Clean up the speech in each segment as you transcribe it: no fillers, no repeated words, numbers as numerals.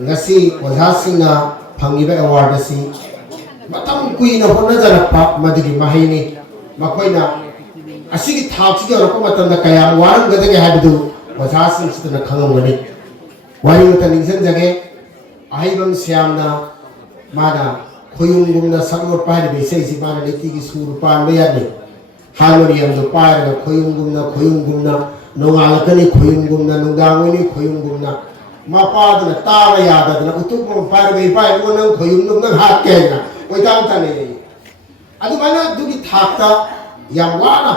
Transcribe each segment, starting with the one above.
ngasi ozasinga phangiba award asi matam kuina honnajarappa madigi mahini makoina asigi thaksi yorappa matamda kaya warangadage habdu ozasin sidana khangamgani wari uta ningsan jage ahibam syamna mana khoyungumna sakor pahari besai si mana leti ki sur pan bayani harmonium do paira khoyungumna nongalakani khoyungumna nungdangoni khoyungumna mapadna tara yadadna utukmo paira be paira nang khoyungumna hakena oitang tane adu mana dugi thakta yamwana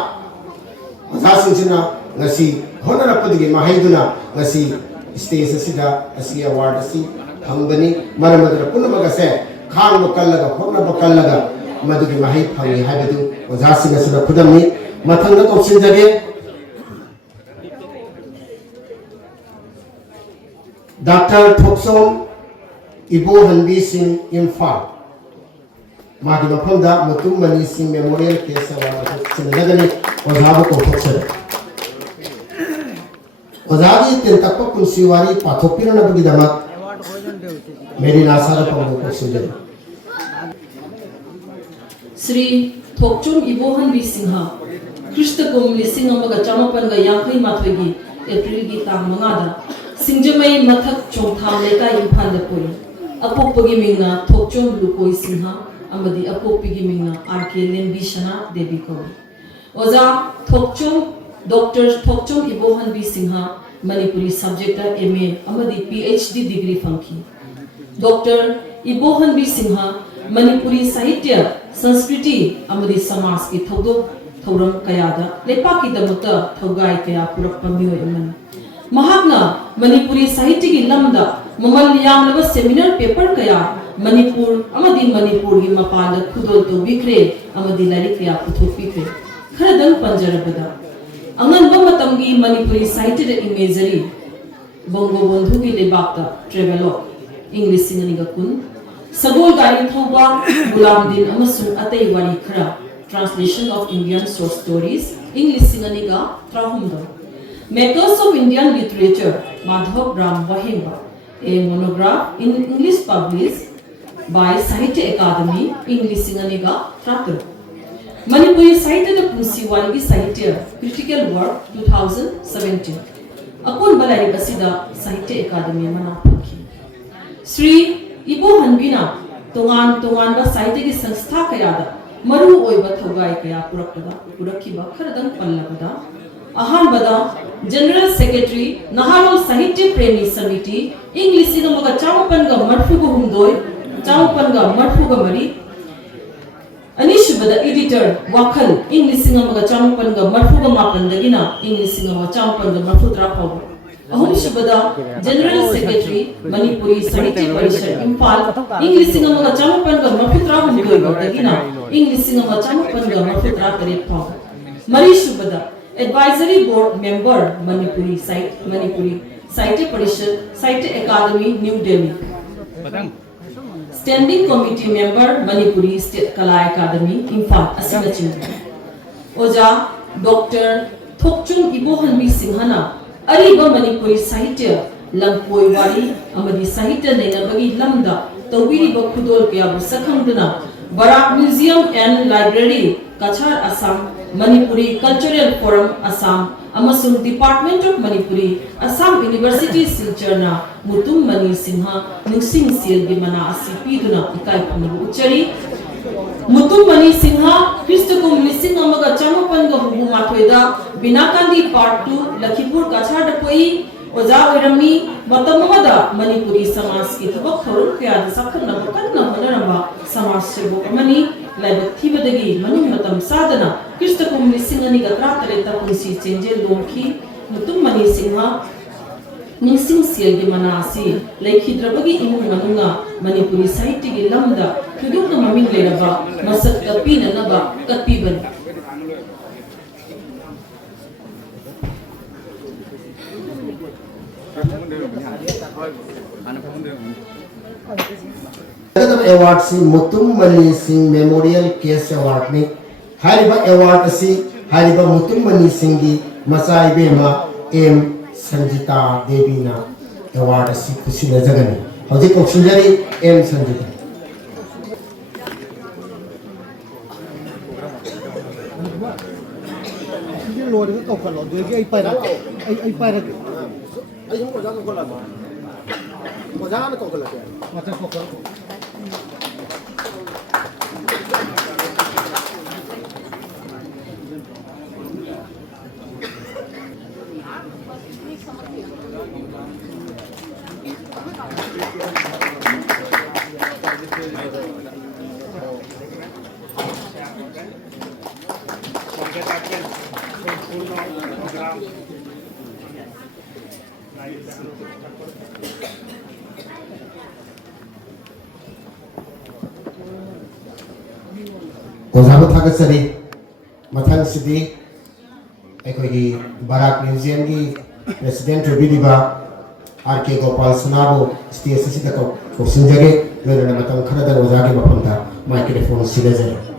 asasinchina ngasi honara padigi mahaiduna ngasi stage asida asi award asi phangani maramadra punamagase khang bakallaga honna bakallaga madugi mahai phangi habadu ojasinga sura khudamni mathanga option jage Dr. Thoksom Ibo Hanbi Singh Imphal magi mafamda mutum mani sing memorial case award sinagani ojabu ko thoksada ojabi tentakpa kunsiwari pathopirana bagidama मेरी नासारा पंगो को सुझे Shri थोकचुम Ibohan B Singh कृष्णकुम लिसिंग अमगा चामपन गा यांखै माथोगी April गी तांग मंगादा सिंजमई मथक चोंथाम लेका इम्फाल द पोई अपोपगी मिंगना थोकचुम लुकोई सिंह अमदी अपोपगी मिंगना आरके लेंबिशना देवी को ओजा Thokchum doctor Thokchum Ibohan B Singh Manipuri subject MA अमदी पीएचडी डिग्री फंकी डॉक्टर इबोहन बी सिंह मणिपुरी साहित्य संस्कृति अमदी समाज की थौदो थौरम कयादा लेपाकी दमता थौगाई कया पुरक्पा मियोय अमन महात्मा मणिपुरी साहित्य की लमदा ममल यामलब सेमिनार पेपर कया मणिपुर अमदी मणिपुर की मपाल खुदोल तो बिखरे अमदी लाइरिक कया पुथोपिखे खरदंग पंजरबदा अंगनबा मतमगी मणिपुरी साहित्य इमेजरी बंगो बंधु की लेबाक्ता ट्रेवलॉग इंग्लिश सिंगनिगा कुन सगोल गाड़ी थौबा गुलाम दिन अमसुंग अतै वारी खरा translation of Indian short stories English सिंगनिगा त्राहुमदो makers of Indian literature Madhav Ram वहेंगा a monograph in English publish by Sahitya Akademi English सिंगनिगा त्रातर Manipuri साहित्य द पुंसीवाली की साहित्य क्रिटिकल वर्क 2017 अकोन बलारी बसिदा साहित्य अकादमी मना फकी श्री इबो हनबिना तोंगान तोंगान साहित्य की संस्था कयादा मरु ओइबा थौगाई कया पुरखिबा खरदंग पल्लबदा अहानबदा जनरल सेक्रेटरी नहारोल साहित्य प्रेमी समिति इंग्लिश सिंगमगा चामपनगा मठफुगु हुमदोय चामपनगा मठफुगु मरी अनिशुबदा एडिटर वाखल इंग्लिश सिंगमगा चामपनगा मठफुगु मापनदगिना इंग्लिश सिंगमगा चामपनगा मठफुद्रा फाव अहुमशुबदा general secretary Manipuri Sahitya Parishad Imphal English सिंगमगा चामपनगा मठफुद्रा हुमदोयबदगिना इंग्लिश सिंगमगा चामपनगा मठफुद्रा तरेत फाव मरीशुबदा advisory board member Manipuri Sahitya Parishad Sahitya Akademi New Delhi standing committee member Manipuri state Kala Akademi Imphal असिनचिन ओजा डॉक्टर थोकचुम इबोहनबी सिंहना अरिबा मणिपुरी साहित्य लंपोई वारी अमदी साहित्य नैनबगी लमदा तौबिरिबा खुदोल कयाबु सखंगदना Barak museum and library Cachar Assam Manipuri cultural forum Assam अमसुंग department of Manipuri Assam university सिलचरना मुतुम मणि सिंह नुसिंग सिल गी मना असि पीदुना इकाई फुनु उच्चरी मुतुम मणि सिंह क्रिस्टकुम लिसिंग अमगा चामपनगा हुबु माथोयदा बिनाकांदी पार्ट 2 लखीपुर कछार दपोई ओजा ओरमी मतममदा मणिपुरी समाज की थबक थोरम कया सखन बकन होनरबा समाज सेवक मणि लाइबक थीबदगी मनुम मतम साधना कृष्णकुम लिसिंगनी गत्रा तरेता पुंसी चेंजे लोमखी मुतुम मणि सिंह निसिंग सियगी मनासी लेखिद्रबगी इमुंग मनुंगा मणिपुरी साहित्य की लमदा खुदुक ममिंग लेरबा मसक कपी ननबा कपीबन अवार्ड से Mutum Mani Singh memorial case award में हारिबा अवार्ड से हारिबा मुतुम मणि सिंह की मसाइबेमा एम संजिता देवी ना अवार्ड से खुशी नजगनी हौजिक कौशलजरी एम संजीत ये लोड का कौन लो देखिए आई पैर आई हम को जाकर कोला को जान को कोला मतलब को ओजाबो थागसरी मथांग सिदी एकोगी बाराक म्यूजियम की प्रेसिडेंट रबिदिबा आर.के. गोपाल सनाबो स्टेज सिदा को सिंजगे लेना मतम खरदा ओजागे मफमता माइक्रोफोन सिलेजरे